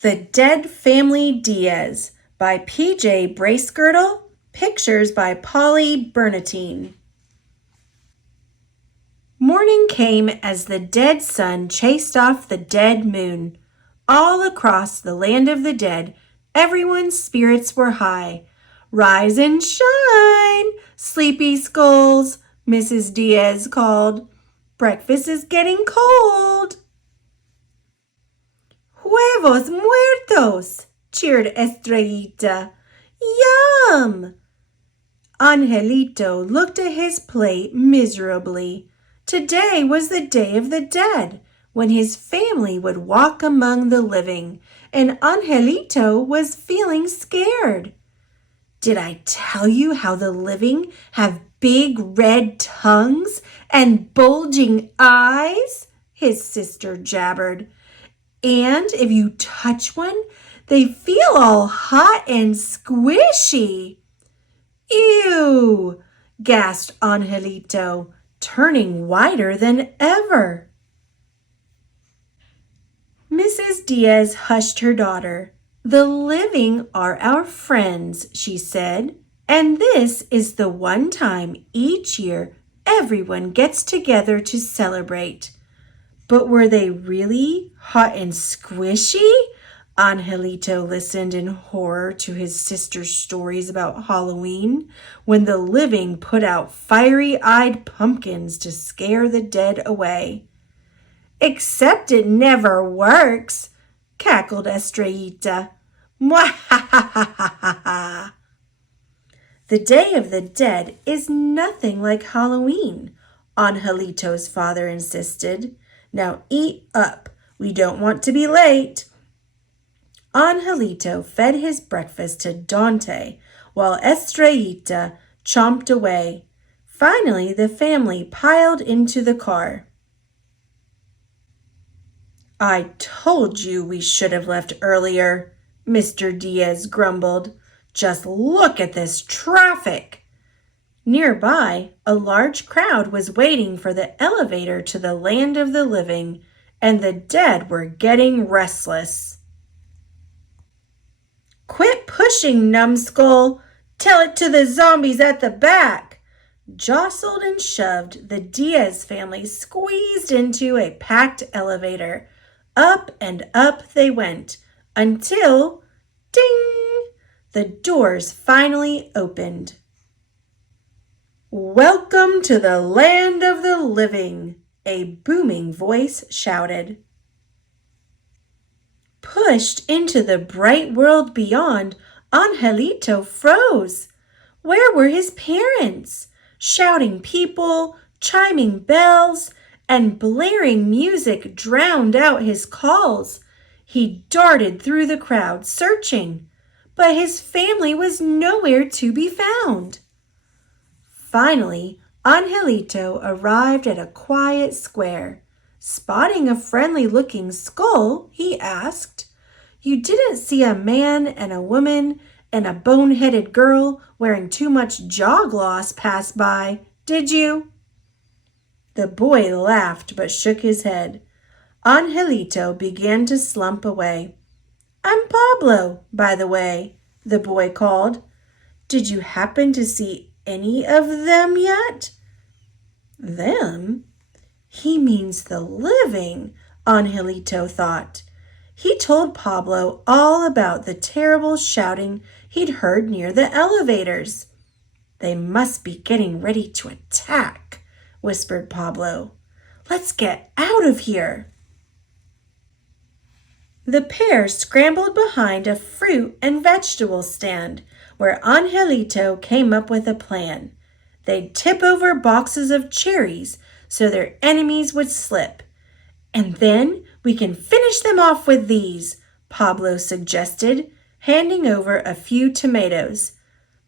The Dead Family Diaz by P.J. Bracegirdle, pictures by Poly Bernatene. Morning came as the dead sun chased off the dead moon. All across the land of the dead, everyone's spirits were high. "Rise and shine, sleepy skulls," Mrs. Diaz called. "Breakfast is getting cold." "Huevos muertos," cheered Estrellita. "Yum!" Angelito looked at his plate miserably. Today was the Day of the Dead, when his family would walk among the living, and Angelito was feeling scared. "Did I tell you how the living have big red tongues and bulging eyes?" his sister jabbered. "And if you touch one, they feel all hot and squishy." "Ew!" gasped Angelito, turning whiter than ever. Mrs. Diaz hushed her daughter. "The living are our friends," she said, "and this is the one time each year everyone gets together to celebrate." But were they really hot and squishy? Angelito listened in horror to his sister's stories about Halloween, when the living put out fiery-eyed pumpkins to scare the dead away. "Except it never works," cackled Estrellita. "Mwahahaha!" "The Day of the Dead is nothing like Halloween," Angelito's father insisted. "Now eat up. We don't want to be late." Angelito fed his breakfast to Dante while Estrellita chomped away. Finally, the family piled into the car. "I told you we should have left earlier," Mr. Diaz grumbled. "Just look at this traffic." Nearby, a large crowd was waiting for the elevator to the land of the living, and the dead were getting restless. "Quit pushing, numbskull! Tell it to the zombies at the back!" Jostled and shoved, the Diaz family squeezed into a packed elevator. Up and up they went, until, ding, the doors finally opened. "Welcome to the land of the living," a booming voice shouted. Pushed into the bright world beyond, Angelito froze. Where were his parents? Shouting people, chiming bells, and blaring music drowned out his calls. He darted through the crowd, searching, but his family was nowhere to be found. Finally, Angelito arrived at a quiet square. Spotting a friendly-looking skull, he asked, "You didn't see a man and a woman and a bone-headed girl wearing too much jaw gloss pass by, did you?" The boy laughed but shook his head. Angelito began to slump away. "I'm Pablo, by the way," the boy called. "Did you happen to see any of them yet?" "Them?" He means the living, Angelito thought. He told Pablo all about the terrible shouting he'd heard near the elevators. "They must be getting ready to attack," whispered Pablo. "Let's get out of here." The pair scrambled behind a fruit and vegetable stand, where Angelito came up with a plan. They'd tip over boxes of cherries so their enemies would slip. "And then we can finish them off with these," Pablo suggested, handing over a few tomatoes.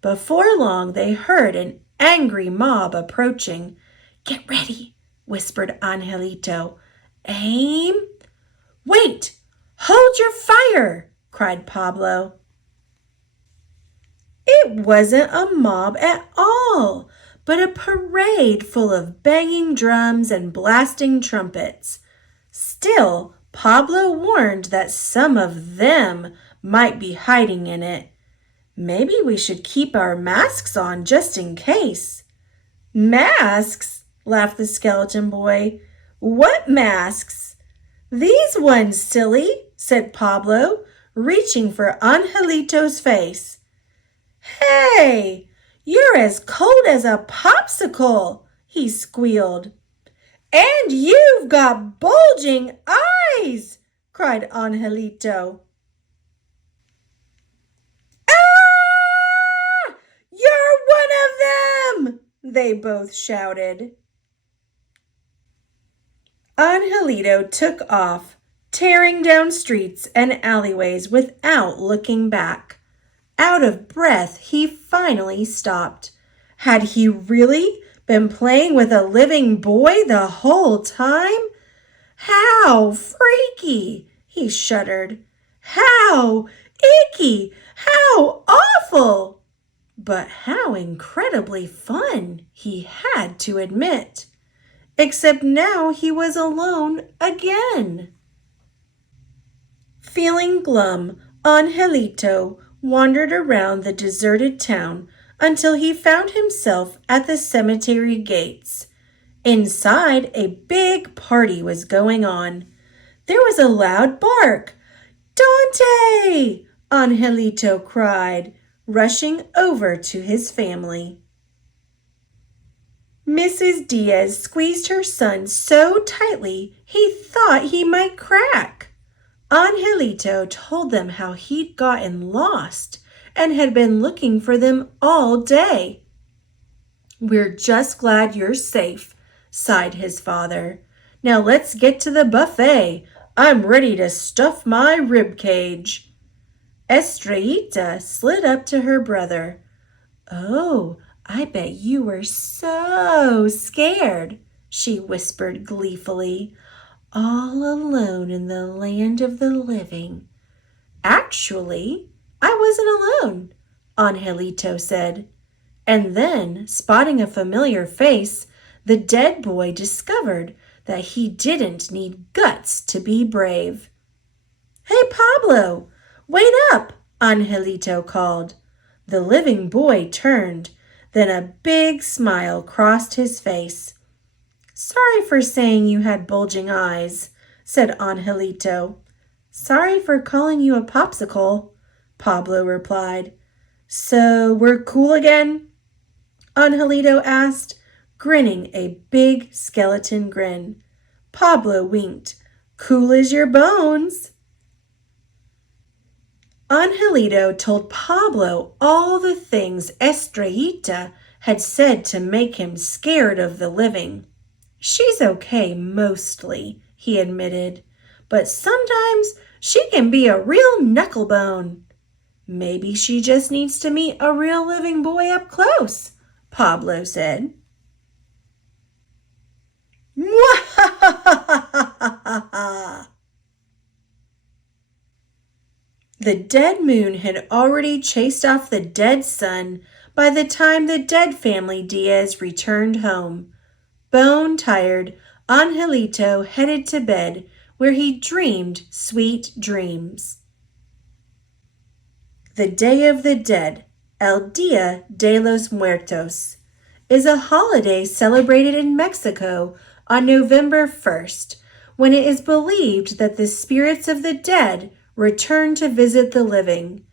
Before long, they heard an angry mob approaching. "Get ready," whispered Angelito. "Aim." "Wait! Hold your fire!" cried Pablo. It wasn't a mob at all, but a parade full of banging drums and blasting trumpets. Still, Pablo warned that some of them might be hiding in it. Maybe we should keep our masks on just in case. Masks? Laughed the skeleton boy. What masks? These ones, silly, said Pablo, reaching for Angelito's face. Hey, you're as cold as a popsicle, he squealed. And you've got bulging eyes, cried Angelito. Ah! You're one of them, they both shouted. Angelito took off, tearing down streets and alleyways without looking back. Out of breath, he finally stopped. Had he really been playing with a living boy the whole time? How freaky, he shuddered. How icky, how awful! But how incredibly fun, he had to admit. Except now he was alone again. Feeling glum, Angelito wandered around the deserted town until he found himself at the cemetery gates. Inside, a big party was going on. There was a loud bark. Dante! Angelito cried, rushing over to his family. Mrs. Diaz squeezed her son so tightly he thought he might crack. Angelito told them how he'd gotten lost and had been looking for them all day. We're just glad you're safe, sighed his father. Now let's get to the buffet. I'm ready to stuff my rib cage. Estrellita slid up to her brother. Oh, I bet you were so scared, she whispered gleefully. All alone in the land of the living. Actually, I wasn't alone, Angelito said. And then, spotting a familiar face, the dead boy discovered that he didn't need guts to be brave. Hey, Pablo, wait up, Angelito called. The living boy turned, then a big smile crossed his face. Sorry for saying you had bulging eyes, said Angelito. Sorry for calling you a popsicle, Pablo replied. So we're cool again? Angelito asked, grinning a big skeleton grin. Pablo winked. Cool as your bones. Angelito told Pablo all the things Estrellita had said to make him scared of the living. She's okay mostly, he admitted, but sometimes she can be a real knucklebone. Maybe she just needs to meet a real living boy up close, Pablo said. Mwahahaha! The dead moon had already chased off the dead sun by the time the Dead Family Diaz returned home. Bone-tired, Angelito headed to bed, where he dreamed sweet dreams. The Day of the Dead, El Día de los Muertos, is a holiday celebrated in Mexico on November 1st, when it is believed that the spirits of the dead return to visit the living.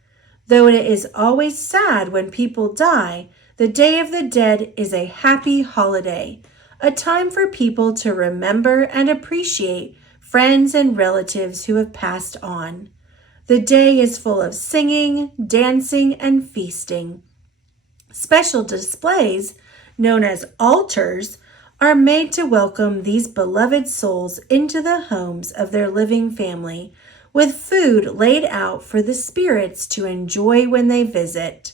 Though it is always sad when people die, the Day of the Dead is a happy holiday, a time for people to remember and appreciate friends and relatives who have passed on. The day is full of singing, dancing, and feasting. Special displays, known as altars, are made to welcome these beloved souls into the homes of their living family, with food laid out for the spirits to enjoy when they visit.